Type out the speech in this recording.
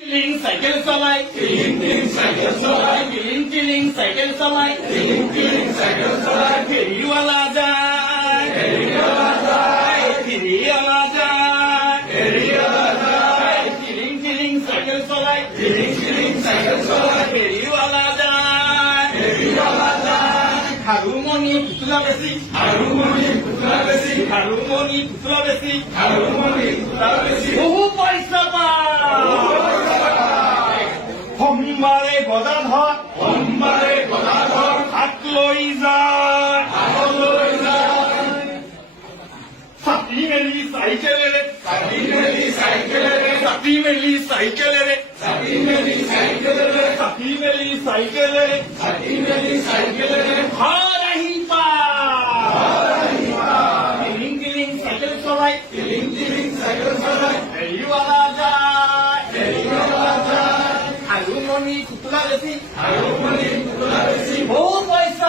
Killing cycle চালায়, killing killing cycle চালায়, ফেরিওয়ালা যায়, ফেরিওয়ালা যায়, কিলিং কিলিং সাইকেল চালায়, ফেরিওয়ালা যায়, হারুমনি পুতলা বেশি, হারুমনি পুতলা বেশি, বহু পয়সা পায়। সোমবাৰে গদাধৰ, হাত লৈ যায়, ছাতি মেলি চাইকেলেৰে, ছাতি মেলি চাইকেলেৰে, ঘৰ আহি পায়। কিলিং কিলিং চাইকেল চলাই, ফেৰিৱালা যায়, হাৰুমনি পুতলা বেছি, বহু পইচা